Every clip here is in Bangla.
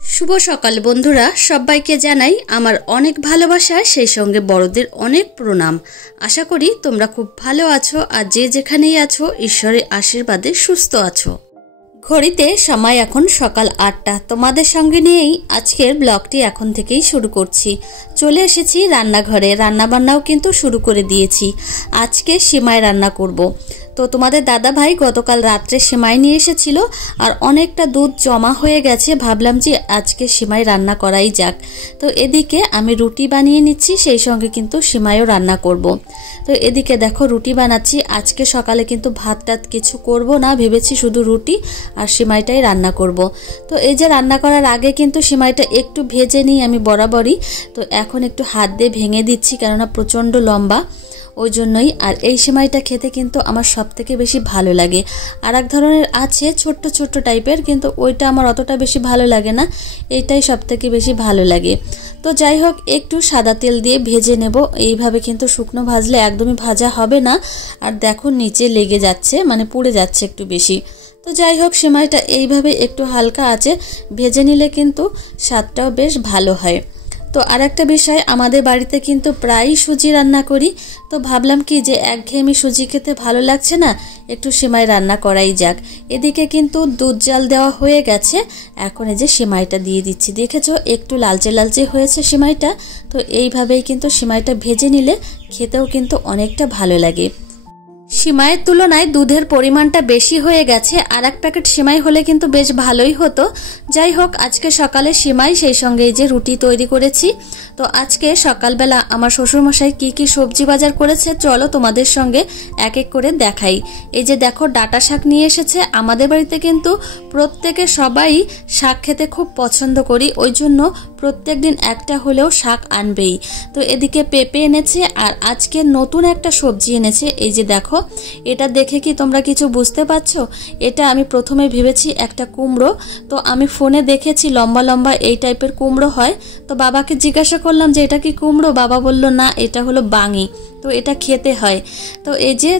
শুভ সকাল বন্ধুরা, সবাইকে জানাই আমার অনেক ভালোবাসা, সেই সঙ্গে বড়দের অনেক প্রণাম। আশা করি তোমরা খুব ভালো আছো আর যে যেখানেই আছো ঈশ্বরের আশীর্বাদে সুস্থ আছো। ঘড়িতে সময় এখন সকাল 8টা। তোমাদের সঙ্গে নিয়েই আজকের ব্লগটি এখন থেকেই শুরু করছি। চলে এসেছি রান্নাঘরে, রান্নাবান্নাও কিন্তু শুরু করে দিয়েছি। আজকে সিমাই রান্না করব। তো তোমাদের দাদা ভাই গতকাল রাত্রে সিমাই নিয়ে এসেছিল আর অনেকটা দুধ জমা হয়ে গেছে, ভাবলাম যে আজকে সিমাই রান্না করাই যাক। তো এদিকে আমি রুটি বানিয়ে নিচ্ছি, সেই সঙ্গে কিন্তু সিমাইও রান্না করব। তো এদিকে দেখো রুটি বানাচ্ছি। আজকে সকালে কিন্তু ভাত টাত কিছু করব না, ভেবেছি শুধু রুটি আর সিমাইটাই রান্না করব। তো এই যে রান্না করার আগে কিন্তু সিমাইটা একটু ভেজে নিই আমি বরাবরই। তো এখন একটু হাত দিয়ে ভেঙে দিচ্ছি, কেননা প্রচণ্ড লম্বা, ওই জন্যই। আর এই সিমাইটা খেতে কিন্তু আমার সব থেকে বেশি ভালো লাগে। আর এক ধরনের আছে ছোট্ট ছোট্ট টাইপের, কিন্তু ওইটা আমার অতটা বেশি ভালো লাগে না, এইটাই সব থেকে বেশি ভালো লাগে। তো যাই হোক, একটু সাদা তেল দিয়ে ভেজে নেব। এইভাবে কিন্তু শুকনো ভাজলে একদমই ভাজা হবে না। আর দেখো নিচে লেগে যাচ্ছে, মানে পুড়ে যাচ্ছে একটু বেশি। তো যাই হোক, সিমাইটা এইভাবে একটু হালকা আছে ভেজে নিলে কিন্তু স্বাদটাও বেশ ভালো হয়। তো আর একটা বিষয়, আমাদের বাড়িতে কিন্তু প্রায়ই সুজি রান্না করি। তো ভাবলাম কি যে একঘেয়েমি সুজি খেতে ভালো লাগছে না, একটু সিমাই রান্না করাই যাক। এদিকে কিন্তু দুধ জাল দেওয়া হয়ে গেছে, এখন এই যে সিমাইটা দিয়ে দিচ্ছি। দেখেছো একটু লালচে লালচে হয়েছে সিমাইটা। তো এইভাবেই কিন্তু সিমাইটা ভেজে নিলে খেতেও কিন্তু অনেকটা ভালো লাগে। সিমাইয়ের তুলনায় দুধের পরিমাণটা বেশি হয়ে গেছে, আর এক প্যাকেট সিমাই হলে কিন্তু বেশ ভালোই হতো। যাই হোক, আজকে সকালে সিমাই, সেই সঙ্গে এই যে রুটি তৈরি করেছি। তো আজকে সকালবেলা আমার শ্বশুরমশাই কি কি সবজি বাজার করেছে চলো তোমাদের সঙ্গে এক এক করে দেখাই। এই যে দেখো ডাঁটা শাক নিয়ে এসেছে। আমাদের বাড়িতে কিন্তু প্রত্যেকে সবাই শাক খেতে খুব পছন্দ করি, ওই জন্য প্রত্যেক দিন একটা হলেও শাক আনবেই। তো এদিকে পেঁপে এনেছে, আর আজকে নতুন একটা সবজি এনেছে। এই যে দেখো, এটা দেখে কি তোমরা কিছু বুঝতে পারছো? এটা আমি প্রথমে ভেবেছি একটা কুমড়ো। তো আমি ফোনে দেখেছি লম্বা লম্বা এই টাইপের কুমড়ো হয়। তো বাবাকে জিজ্ঞাসা করলাম যে এটা কি কুমড়ো? বাবা বলল না, এটা হলো বাঙি। তো এটা খেতে হয়। তো এই যে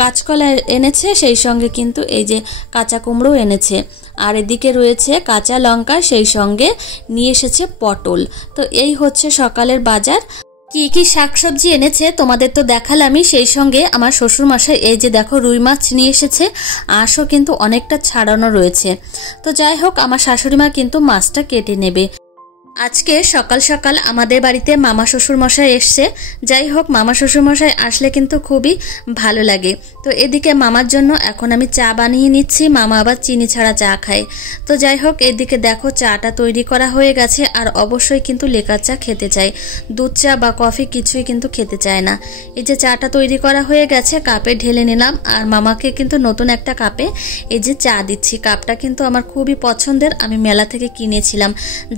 কাঁচকলা এনেছে, সেই সঙ্গে কিন্তু এই যে কাঁচা কুমড়ো এনেছে। আর এদিকে রয়েছে কাঁচা লঙ্কা, সেই সঙ্গে নিয়ে এসেছে পটল। তো এই হচ্ছে সকালের বাজার। কি কি শাকসবজি এনেছে তোমাদের তো দেখালামই, সেই সঙ্গে আমার শ্বশুরমশাই এই যে দেখো রুই মাছ নিয়ে এসেছে। আঁশও কিন্তু অনেকটা ছাড়ানো রয়েছে। তো যাই হোক, আমার শাশুড়িমা কিন্তু মাছটা কেটে নেবে। আজকে সকাল সকাল আমাদের বাড়িতে মামা শ্বশুরমশাই এসছে। যাই হোক, মামা শ্বশুরমশাই আসলে কিন্তু খুবই ভালো লাগে। তো এদিকে মামার জন্য এখন আমি চা বানিয়ে নিচ্ছি। মামা আবার চিনি ছাড়া চা খায়। তো যাই হোক, এদিকে দেখো চাটা তৈরি করা হয়ে গেছে। আর অবশ্যই কিন্তু লেকার চা খেতে চাই, দুধ চা বা কফি কিছুই কিন্তু খেতে চায় না। এই যে চাটা তৈরি করা হয়ে গেছে, কাপে ঢেলে নিলাম। আর মামাকে কিন্তু নতুন একটা কাপে এই যে চা দিচ্ছি। কাপটা কিন্তু আমার খুবই পছন্দের, আমি মেলা থেকে কিনেছিলাম।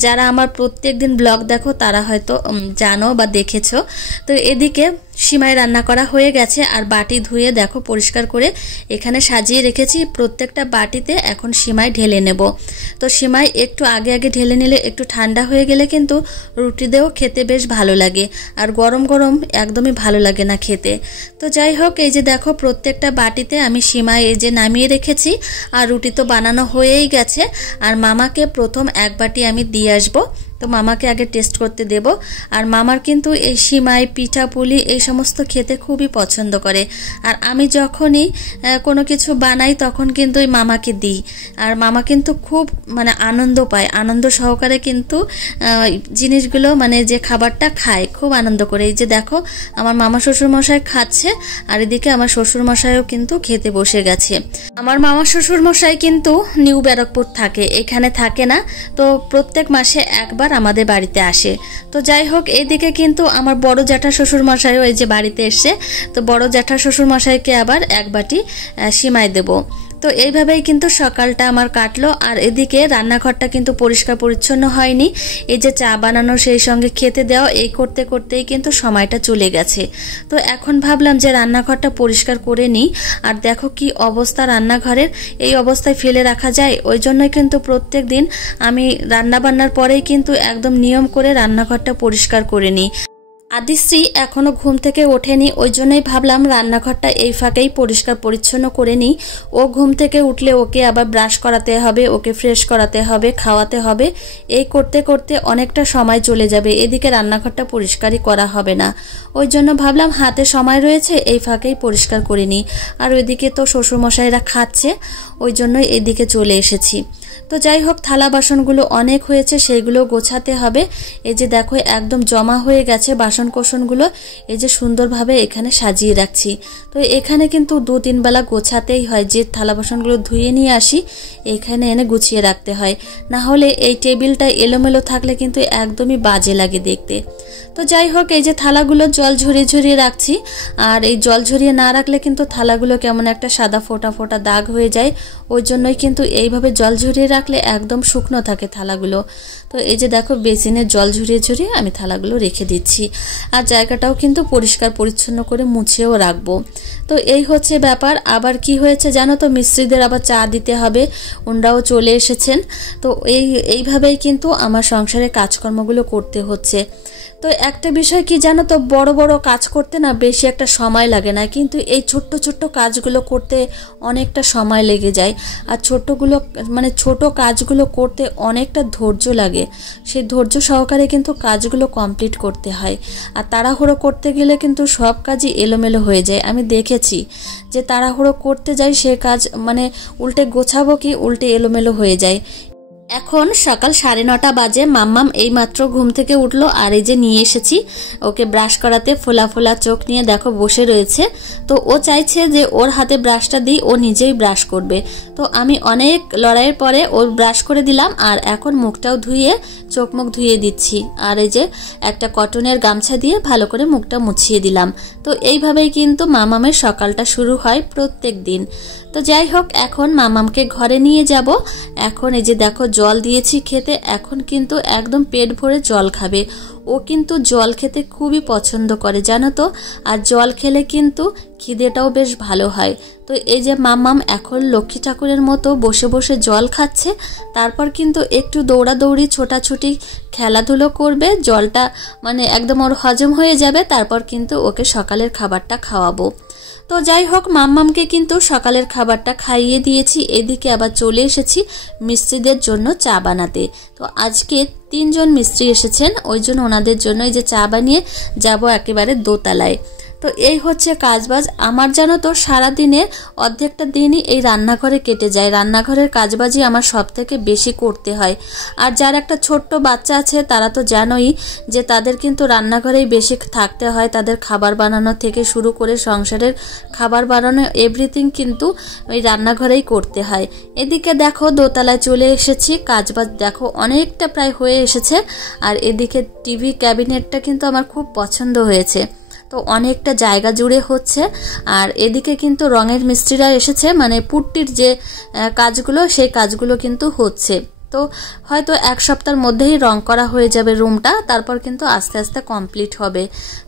যারা আমার প্রত্যেকদিন ব্লগ দেখো তারা হয়তো জানো বা দেখেছো। তো এদিকে সিমাই রান্না করা হয়ে গেছে, আর বাটি ধুয়ে দেখো পরিষ্কার করে এখানে সাজিয়ে রেখেছি। প্রত্যেকটা বাটিতে এখন সিমাই ঢেলে নেব। তো সিমাই একটু আগে আগে ঢেলে নিলে একটু ঠান্ডা হয়ে গেলে কিন্তু রুটি দিয়েও খেতে বেশ ভালো লাগে, আর গরম গরম একদমই ভালো লাগে না খেতে। তো যাই হোক, এই যে দেখো প্রত্যেকটা বাটিতে আমি সিমাই এই যে নামিয়ে রেখেছি। আর রুটি তো বানানো হয়েই গেছে। আর মামাকে প্রথম এক বাটি আমি দিয়ে আসবো। তো মামাকে আগে টেস্ট করতে দেব। আর মামার কিন্তু এই সিমাই, পিঠা পুলি এই সমস্ত খেতে খুবই পছন্দ করে। আর আমি যখনই কোনো কিছু বানাই তখন কিন্তু ওই মামাকে দিই। আর মামা কিন্তু খুব মানে আনন্দ পায়, আনন্দ সহকারে কিন্তু জিনিসগুলো মানে যে খাবারটা খায় খুব আনন্দ করে। এই যে দেখো আমার মামা শ্বশুরমশাই খাচ্ছে, আর এদিকে আমার শ্বশুরমশাইও কিন্তু খেতে বসে গেছে। আমার মামা শ্বশুরমশাই কিন্তু নিউ ব্যারাকপুর থাকে, এখানে থাকে না। তো প্রত্যেক মাসে একবার আমাদের বাড়িতে আসে। তো যাই হোক, এদিকে কিন্তু আমার বড় জ্যাঠা শ্বশুর মশাইও এই যে বাড়িতে এসছে। তো বড় জ্যাঠা শ্বশুর মশাইকে আবার এক বাটি সিমাই দেব। তো এইভাবেই কিন্তু সকালটা আমার কাটলো। আর এদিকে রান্নাঘরটা কিন্তু পরিষ্কার পরিচ্ছন্ন হয়নি, এই যে চা বানানো সেই সঙ্গে খেতে দেওয়া এই করতে করতেই কিন্তু সময়টা চলে গেছে। তো এখন ভাবলাম যে রান্নাঘরটা পরিষ্কার করে নিই। আর দেখো কি অবস্থা রান্নাঘরের, এই অবস্থায় ফেলে রাখা যায়? ওই জন্যই কিন্তু প্রত্যেক দিন আমি রান্নাবান্নার পরেই কিন্তু একদম নিয়ম করে রান্নাঘরটা পরিষ্কার করে নিই। আদিশ্রী এখনও ঘুম থেকে ওঠেনি, ওই জন্যই ভাবলাম রান্নাঘরটা এই ফাঁকেই পরিষ্কার পরিচ্ছন্ন করে নিই। ও ঘুম থেকে উঠলে ওকে আবার ব্রাশ করাতে হবে, ওকে ফ্রেশ করাতে হবে, খাওয়াতে হবে, এই করতে করতে অনেকটা সময় চলে যাবে, এদিকে রান্নাঘরটা পরিষ্কারই করা হবে না। ওই জন্য ভাবলাম হাতে সময় রয়েছে, এই ফাঁকেই পরিষ্কার করে নিই। আর ওইদিকে তো শ্বশুরমশাইরা খাচ্ছে, ওই জন্যই এদিকে চলে এসেছি। তো যাই হোক, থালা বাসনগুলো অনেক হয়েছে, সেইগুলো গোছাতে হবে। এই যে দেখো একদম জমা হয়ে গেছে বাসন কোসনগুলো, এই যে সুন্দরভাবে এখানে সাজিয়ে রাখছি। তো এখানে কিন্তু 2-3 বেলা গোছাতেই হয়, যে থালা বাসনগুলো ধুয়ে নিয়ে আসি এখানে এনে গুছিয়ে রাখতে হয়, না হলে এই টেবিলটা এলোমেলো থাকলে কিন্তু একদমই বাজে লাগে দেখতে। তো যাই হোক, এই যে থালাগুলো জল ঝরিয়ে ঝরিয়ে রাখছি। আর এই জল ঝরিয়ে না রাখলে কিন্তু থালাগুলো কেমন একটা সাদা ফোটা ফোটা দাগ হয়ে যায়, ওই জন্যই কিন্তু এইভাবে জল ঝরিয়ে রাখলে একদম শুকনো থাকে থালাগুলো। তো এই যে দেখো বেসিনে জল ঝরিয়ে ঝরিয়ে আমি থালাগুলো রেখে দিচ্ছি। আর জায়গাটাও কিন্তু পরিষ্কার পরিচ্ছন্ন করে মুছেও রাখবো। তো এই হচ্ছে ব্যাপার। আবার কি হয়েছে জানো তো, মিস্ত্রিদের আবার চা দিতে হবে, ওনারাও চলে এসেছেন। তো এইভাবেই কিন্তু আমার সংসারে কাজকর্মগুলো করতে হচ্ছে। তো একটা বিষয় কি জানো তো, বড় বড় কাজ করতে না বেশি একটা সময় লাগে না, কিন্তু এই ছোট্ট ছোট্ট কাজগুলো করতে অনেকটা সময় লেগে যায়। আর ছোট কাজগুলো করতে অনেকটা ধৈর্য লাগে, সেই ধৈর্য সহকারে কিন্তু কাজগুলো কমপ্লিট করতে হয়। আর তাড়াহুড়ো করতে গেলে কিন্তু সব কাজই এলোমেলো হয়ে যায়। আমি দেখেছি যে তাড়াহুড়ো করতে যাই, সে কাজ উল্টে গোছাবো কি উল্টে এলোমেলো হয়ে যায়। এখন সকাল 9:30 বাজে, মাম্মাম এইমাত্র ঘুম থেকে উঠলো। আর এই যে নিয়ে এসেছি ওকে ব্রাশ করাতে, ফোলা ফোলা চোখ নিয়ে দেখো বসে রয়েছে। তো ও চাইছে যে ওর হাতে ব্রাশটা দিই, ও নিজেই ব্রাশ করবে। তো আমি অনেক লড়াইয়ের পরে ওর ব্রাশ করে দিলাম। আর এখন মুখটাও ধুয়ে চোখ মুখ ধুয়ে দিচ্ছি। আর এই যে একটা কটনের গামছা দিয়ে ভালো করে মুখটা মুছিয়ে দিলাম। তো এইভাবেই কিন্তু মামামের সকালটা শুরু হয় প্রত্যেক দিন। তো যাই হোক, এখন মামামকে ঘরে নিয়ে যাব। এখন এই যে দেখো জল দিয়েছি খেতে, এখন কিন্তু একদম পেট ভরে জল খাবে। ও কিন্তু জল খেতে খুবই পছন্দ করে জানো তো। আর জল খেলে কিন্তু খিদেটাও বেশ ভালো হয়। তো এই যে মাম্মাম এখন লক্ষ্মী ঠাকুরের মতো বসে বসে জল খাচ্ছে। তারপর কিন্তু একটু দৌড়াদৌড়ি ছোটাছুটি খেলাধুলো করবে, জলটা একদম ওর হজম হয়ে যাবে। তারপর কিন্তু ওকে সকালের খাবারটা খাওয়াবো। তো যাই হোক, মাম্মামকে কিন্তু সকালের খাবারটা খাইয়ে দিয়েছি। এদিকে আবার চলে এসেছি মিস্ত্রিদের জন্য চা বানাতে। তো আজকে 3 জন মিস্ত্রি এসেছেন, ওই জন্য ওনাদের জন্য এই যে চা বানিয়ে যাব একেবারে দোতলায়। তো এই হচ্ছে কাজবাজ আমার, জানো তো সারাদিনে অর্ধেকটা দিনই এই রান্নাঘরে কেটে যায়। রান্নাঘরের কাজবাজই আমার সব থেকে বেশি করতে হয়। আর যার একটা ছোট্ট বাচ্চা আছে তারা তো জানোই যে তাদের কিন্তু রান্নাঘরেই বেশি থাকতে হয়। তাদের খাবার বানানো থেকে শুরু করে সংসারের খাবার বানানো এভরিথিং কিন্তু ওই রান্নাঘরেই করতে হয়। এদিকে দেখো দোতলায় চলে এসেছি, কাজবাজ দেখো অনেকটা প্রায় হয়ে এসেছে। আর এদিকে টিভি ক্যাবিনেটটা কিন্তু আমার খুব পছন্দ হয়েছে, তো অনেকটা জায়গা জুড়ে হচ্ছে। আর এদিকে কিন্তু রঙের মিস্ত্রিরা এসেছে, পুট্টির যে কাজগুলো সেই কাজগুলো কিন্তু হচ্ছে। তো হয়তো 1 সপ্তাহের মধ্যেই রং করা হয়ে যাবে রুমটা, তারপর কিন্তু আস্তে আস্তে কমপ্লিট হবে।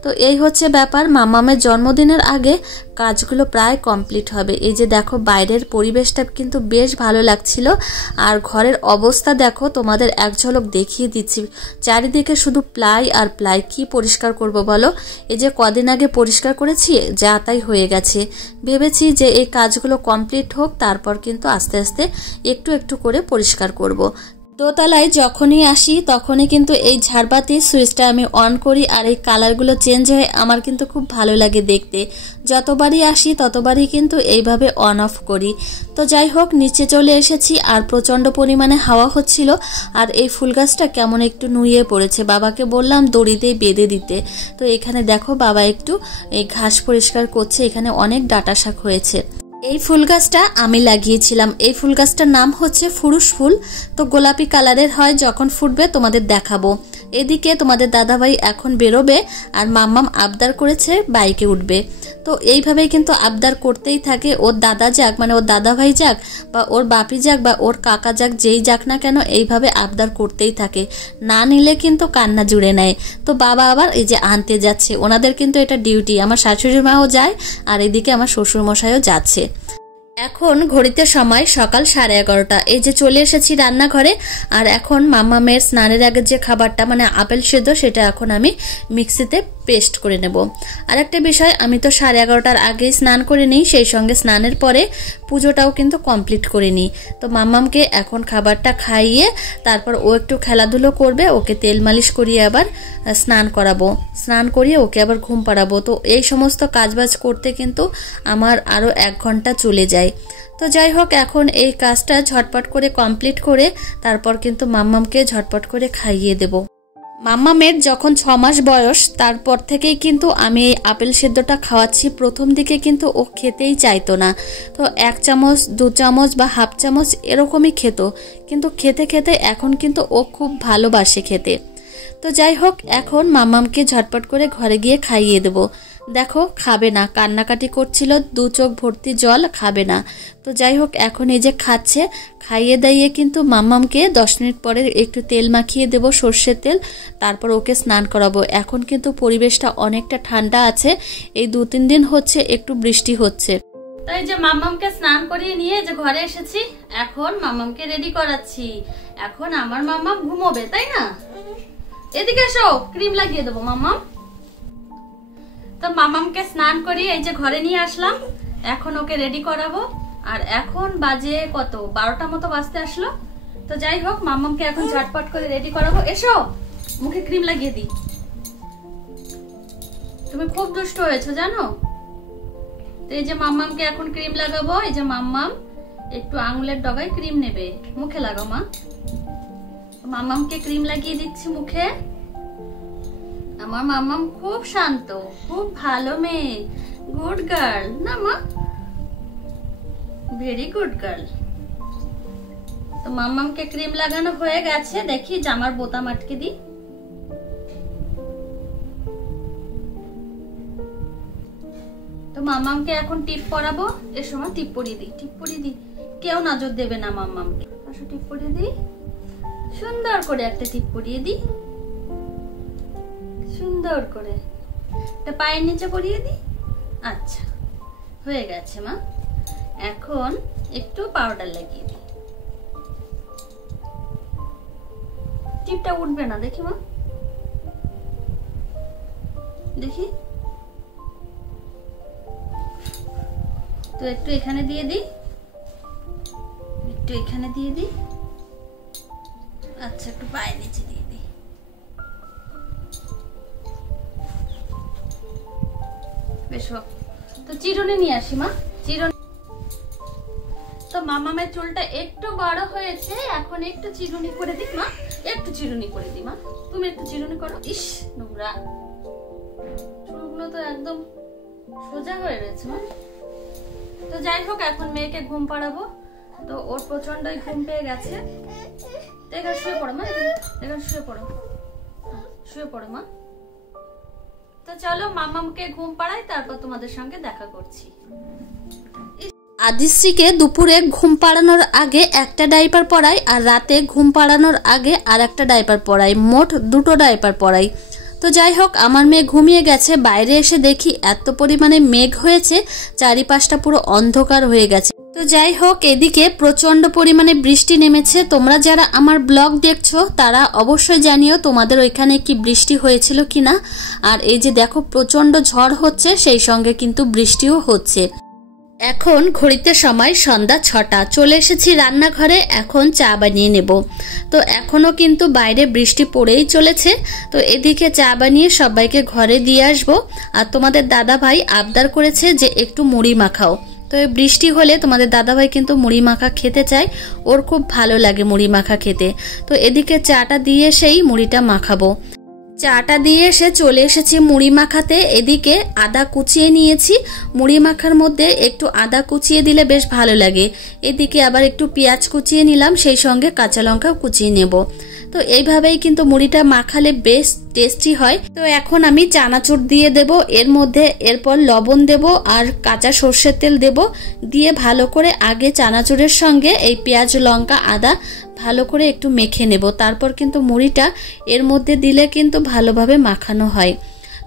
তো এই হচ্ছে ব্যাপার। মামামের জন্মদিনের আগে কাজগুলো প্রায় কমপ্লিট হবে। এই যে দেখো বাইরের পরিবেশটা কিন্তু বেশ ভালো লাগছিল। আর ঘরের অবস্থা দেখো, তোমাদের এক ঝলক দেখিয়ে দিচ্ছি। চারিদিকে শুধু প্লাই আর প্লাই, কি পরিষ্কার করব বলো। এই যে কদিন আগে পরিষ্কার করেছি, যা তাই হয়ে গেছে। ভেবেছি যে এই কাজগুলো কমপ্লিট হোক, তারপর কিন্তু আস্তে আস্তে একটু একটু করে পরিষ্কার করব। দোতলায় যখনই আসি তখনই কিন্তু এই ঝাড়বাতির সুইচটা আমি অন করি। আর এই কালারগুলো চেঞ্জ হয়ে আমার কিন্তু খুব ভালো লাগে দেখতে। যতবারই আসি ততবারই কিন্তু এইভাবে অন অফ করি। তো যাই হোক, নিচে চলে এসেছি। আর প্রচণ্ড পরিমাণে হাওয়া হচ্ছিল। আর এই ফুল গাছটা কেমন একটু নুয়ে পড়েছে, বাবাকে বললাম দড়ি দিয়ে বেঁধে দিতে। তো এখানে দেখো বাবা একটু এই ঘাস পরিষ্কার করছে, এখানে অনেক ডাঁটা শাক হয়েছে। এই ফুল গাছটা আমি লাগিয়েছিলাম। এই ফুল গাছটার নাম হচ্ছে ফুরুষ ফুল। তো গোলাপি কালারের হয়, যখন ফুটবে তোমাদের দেখাবো। এদিকে তোমাদের দাদাভাই এখন বেরোবে আর মাম্মাম আবদার করেছে বাইকে উঠবে। তো এইভাবেই কিন্তু আবদার করতেই থাকে, ওর দাদা যাক মানে ওর দাদাভাই যাক বা ওর বাপি যাক বা ওর কাকা যাক, যেই যাক না কেন এইভাবে আবদার করতেই থাকে, না নিলে কিন্তু কান্না জুড়ে নেয়। তো বাবা আবার এই যে আনতে যাচ্ছে, ওনাদের কিন্তু এটা ডিউটি। আমার শাশুড়ি মাও যায় আর এদিকে আমার শ্বশুরমশাইও যাচ্ছে। এখন ঘড়িতে সময় সকাল 11:30। এই যে চলে এসেছি রান্নাঘরে। আর এখন মাম্মামের স্নানের আগে যে খাবারটা মানে আপেল সেদ্ধ, সেটা এখন আমি মিক্সিতে পেস্ট করে নেব। আর একটা বিষয়, আমি তো 11:30টার আগেই স্নান করে নিই, সেই সঙ্গে স্নানের পরে পুজোটাও কিন্তু কমপ্লিট করে নিই। তো মাম্মামকে এখন খাবারটা খাইয়ে তারপর ও একটু খেলাধুলো করবে, ওকে তেল মালিশ করিয়ে আবার স্নান করাবো, স্নান করিয়ে ওকে আবার ঘুম পাড়াবো। তো এই সমস্ত কাজবাজ করতে কিন্তু আমার আরও 1 ঘন্টা চলে যায়। তো যাই হোক, এখন এই কাজটা ঝটপট করে কমপ্লিট করে তারপর কিন্তু মাম্মামকে ঝটপট করে খাইয়ে দেব। মাম্মামের যখন 6 মাস বয়স তারপর থেকেই কিন্তু আমি এই আপেল সেদ্ধটা খাওয়াচ্ছি। প্রথম দিকে কিন্তু ও খেতেই চাইতো না, তো 1 চামচ 2 চামচ বা হাফ চামচ এরকমই খেত, কিন্তু খেতে খেতে এখন কিন্তু ও খুব ভালোবাসে খেতে। তো যাই হোক, এখন মাম্মামকে ঝটপট করে ঘরে গিয়ে খাইয়ে দেব। দেখো খাবে না, কান্নাকাটি করছিল, 2 চোখ ভর্তি জল, খাবে না। তো যাই হোক, এখন এই যে খাচ্ছে, খাইয়ে দাইয়ে কিন্তু মাম্মামকে 10 মিনিট পরে একটু তেল মাখিয়ে দেব, সর্ষের তেল, তারপর ওকে স্নান করাবো। এখন কিন্তু পরিবেশটা অনেকটা ঠান্ডা আছে, এই 2-3 দিন হচ্ছে একটু বৃষ্টি হচ্ছে। তো এই যে মাম্মামকে স্নান করিয়ে নিয়ে যে ঘরে এসেছি, এখন মাম্মামকে রেডি করাচ্ছি। এখন আমার মাম্মাম ঘুমোবে, তাই না? এদিকে এসো, ক্রিম লাগিয়ে দেবো মাম্মাম। তো মাম্মামকে স্নান করিয়ে এই যে ঘরে নিয়ে আসলাম, এখন ওকে রেডি করাবো। আর এখন বাজে কত, 12টা মতো বাজতে আসলো। তো যাই হোক, মাম্মামকে এখন ঝটপট করে রেডি করাবো। এসো, মুখে ক্রিম লাগিয়ে দিই। তুমি খুব দুষ্ট হয়েছো জানো। তো এই যে মাম্মামকে এখন ক্রিম লাগাবো। এই যে মাম্মাম একটু আঙুলের ডগায় ক্রিম নেবে, মুখে লাগাও মা। মাম্মামকে ক্রিম লাগিয়ে দিচ্ছি মুখে। আমার মাম্মাম খুব শান্ত, খুব ভালো মেয়ে, গুড গার্ল না মা, ভেরি গুড গার্ল। তো মাম্মামকে ক্রিম লাগানো হয়ে গেছে, দেখি জামার বোতাম আটকে দিই। তো মাম্মামকে এখন টিপ পরাবো। এর সময় টিপ পরিয়ে দিই, টিপ পরিয়ে দিই, কেউ নজর দেবে না মাম্মামকে। আসো টিপ পরিয়ে দিই, সুন্দর করে একটা টিপ পরিয়ে দিই, সুন্দর করে একটা পায়ের নিচে পরিয়ে দিই। আচ্ছা, হয়ে গেছে মা। এখন একটু পাউডার লাগিয়ে দিই। টিপটা উঠবে না, দেখি মা, দেখি। তো একটু এখানে দিয়ে দিই, একটু এখানে দিয়ে দিই। আচ্ছা, একটু পায়ের নিচে দিয়ে দিই। বেশ, তো চিরুনি নিয়ে আসি মা, চিরুনি। তো মাম্মামের চুলটা একটু বড় হয়েছে, এখন একটু চিরুনি করে দিই মা, একটু চিরুনি করে দিই মা, তুমি একটু চিরুনি করো। ইস, নোংরা চুলগুলো তো একদম সোজা হয়ে রয়েছে মা। তো যাই হোক, এখন মেয়েকে ঘুম পাড়াবো। তো ওর প্রচন্ডই ঘুম পেয়ে গেছে। এখানে শুয়ে পড়ো মা, এখানে শুয়ে পড়ো, শুয়ে পড়ো মা। তো চলো মাম্মামকে ঘুম পাড়াই, তারপর তোমাদের সঙ্গে দেখা করছি। আদিশ্রীকে দুপুরে ঘুম পাড়ানোর আগে একটা ডাইপার পরাই, আর রাতে ঘুম পাড়ানোর আগে আর একটা ডাইপার পরাই, মোট 2টো ডাইপার পরাই। তো যাই হোক, আমার মেয়ে ঘুমিয়ে গেছে। বাইরে এসে দেখি এত পরিমাণে মেঘ হয়েছে, চারিপাশটা পুরো অন্ধকার হয়ে গেছে। তো যাই হোক, এদিকে প্রচন্ড পরিমাণে বৃষ্টি নেমেছে। তোমরা যারা আমার ব্লগ দেখছো তারা অবশ্যই জানিও তোমাদের ওইখানে কি বৃষ্টি হয়েছিল কিনা। আর এই যে দেখো, প্রচন্ড ঝড় হচ্ছে, সেই সঙ্গে কিন্তু বৃষ্টিও হচ্ছে। এখন ঘড়িতে সময় সন্ধ্যা 6টা। চলে এসেছি রান্নাঘরে, এখন চা বানিয়ে নেব। তো এখনও কিন্তু বাইরে বৃষ্টি পড়েই চলেছে। তো এদিকে চা বানিয়ে সবাইকে ঘরে দিয়ে আসবো। আর তোমাদের দাদা ভাই আবদার করেছে যে একটু মুড়ি মাখাও। তো এই বৃষ্টি হলে তোমাদের দাদাভাই কিন্তু মুড়ি মাখা খেতে চায়, ওর খুব ভালো লাগে মুড়ি মাখা খেতে। তো এদিকে চাটা দিয়ে এসেই মুড়িটা মাখাবো। চাটা দিয়ে এসে চলে এসেছি মুড়ি মাখাতে। এদিকে আদা কুচিয়ে নিয়েছি, মুড়ি মাখার মধ্যে একটু আদা কুচিয়ে দিলে বেশ ভালো লাগে। এদিকে আবার একটু পেঁয়াজ কুচিয়ে নিলাম, সেই সঙ্গে কাঁচা লঙ্কাও কুচিয়ে নেব। তো এইভাবেই কিন্তু মুড়িটা মাখালে বেশ টেস্টি হয়। তো এখন আমি চানাচুর দিয়ে দেব এর মধ্যে, এরপর লবণ দেব আর কাঁচা সর্ষের তেল দেব, দিয়ে ভালো করে আগে চানাচুরের সঙ্গে এই পেঁয়াজ লঙ্কা আদা ভালো করে একটু মেখে নেব। তারপর কিন্তু মুড়িটা এর মধ্যে দিলে কিন্তু ভালোভাবে মাখানো হয়।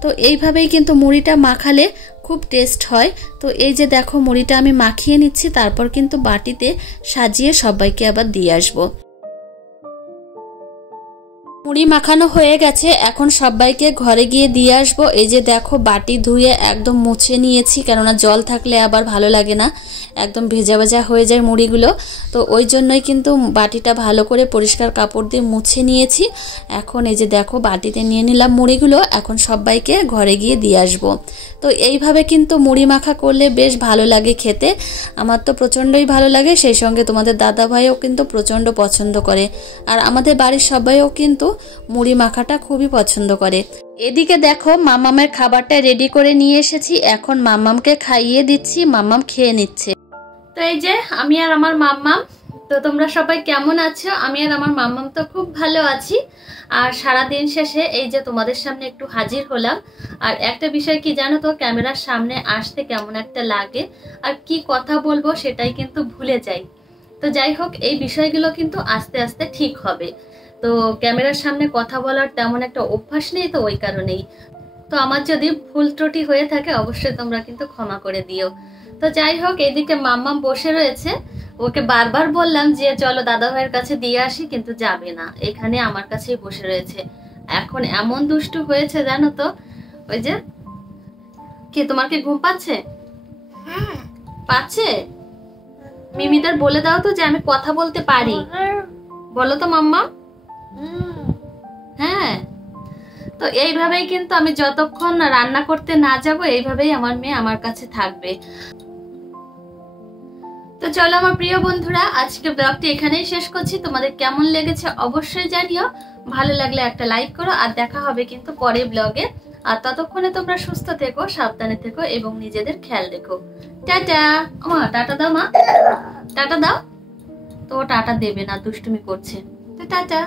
তো এইভাবেই কিন্তু মুড়িটা মাখালে খুব টেস্ট হয়। তো এই যে দেখো মুড়িটা আমি মাখিয়ে নিচ্ছি, তারপর কিন্তু বাটিতে সাজিয়ে সবাইকে আবার দিয়ে আসবো। মুড়ি মাখানো হয়ে গেছে, এখন সবাইকে ঘরে গিয়ে দিয়ে আসবো। এই যে দেখো বাটি ধুয়ে একদম মুছে নিয়েছি, কেননা জল থাকলে আবার ভালো লাগে না, একদম ভেজা ভেজা হয়ে যায় মুড়িগুলো। তো ওই জন্যই কিন্তু বাটিটা ভালো করে পরিষ্কার কাপড় দিয়ে মুছে নিয়েছি। এখন এই যে দেখো বাটিতে নিয়ে নিলাম মুড়িগুলো, এখন সবাইকে ঘরে গিয়ে দিয়ে আসবো। তো এইভাবে কিন্তু মুড়ি মাখা করলে বেশ ভালো লাগে খেতে, আমার তো প্রচণ্ডই ভালো লাগে, সেই সঙ্গে তোমাদের দাদা ভাইও কিন্তু প্রচণ্ড পছন্দ করে, আর আমাদের বাড়ির সবাইও কিন্তু মুড়ি মাখাটা খুবই পছন্দ করে। এদিকে দেখো মামামের খাবারটা রেডি করে নিয়ে এসেছি, এখন মামামকে খাইয়ে দিচ্ছি, মামাম খেয়ে নিচ্ছে। তো এই যে আমি আর আমার মাম্মাম, তো তোমরা সবাই কেমন আছো? আমি আর আমার মাম্মাম তো খুব ভালো আছি। আর সারা দিন শেষে এই যে তোমাদের সামনে একটু হাজির হলাম। আর একটা বিষয় কি জানো তো, ক্যামেরার সামনে আসতে কেমন একটা লাগে, আর কি কথা বলবো সেটাই কিন্তু ভুলে যাই। তো যাই হোক, এই বিষয়গুলো কিন্তু আস্তে আস্তে ঠিক হবে। তো ক্যামেরার সামনে কথা বলার তেমন একটা অভ্যাস নেই, তো ওই কারণেই। তো আমার যদি ভুল ত্রুটি হয়ে থাকে অবশ্যই তোমরা কিন্তু ক্ষমা করে দিও। তো যাই হোক, এদিকে মাম্মাম বসে রয়েছে, ওকে বারবার বললাম যে চলো দাদা ভাইয়ের কাছে দিয়ে আসি, কিন্তু যাবে না, এখানে আমার কাছেই বসে রয়েছে। এখন এমন দুষ্টু হয়েছে জানো তো, ওই যে কি তোমার কি ঘুম পাচ্ছে? পাচ্ছে? মিমিদের বলে দাও তো যে আমি কথা বলতে পারি, বলো তো মাম্মা। হ্যাঁ, তো এইভাবেই কিন্তু আমি যতক্ষণ রান্না করতে না যাব এইভাবেই আমার মেয়ে আমার কাছে থাকবে। তো চলো আমার প্রিয় বন্ধুরা, আজকে ব্লগটি এখানেই শেষ করছি। তোমাদের কেমন লেগেছে অবশ্যই জানিও, ভালো লাগলে একটা লাইক করো, আর দেখা হবে কিন্তু পরের ব্লগে। আর ততক্ষণে তোমরা সুস্থ থেকো, সাবধানে থেকো এবং নিজেদের খেয়াল রেখো। টাটা। মা টাটা দাও, মা টাটা দাও। তো টাটা দেবে না, দুষ্টুমি করছে। তো টাটা।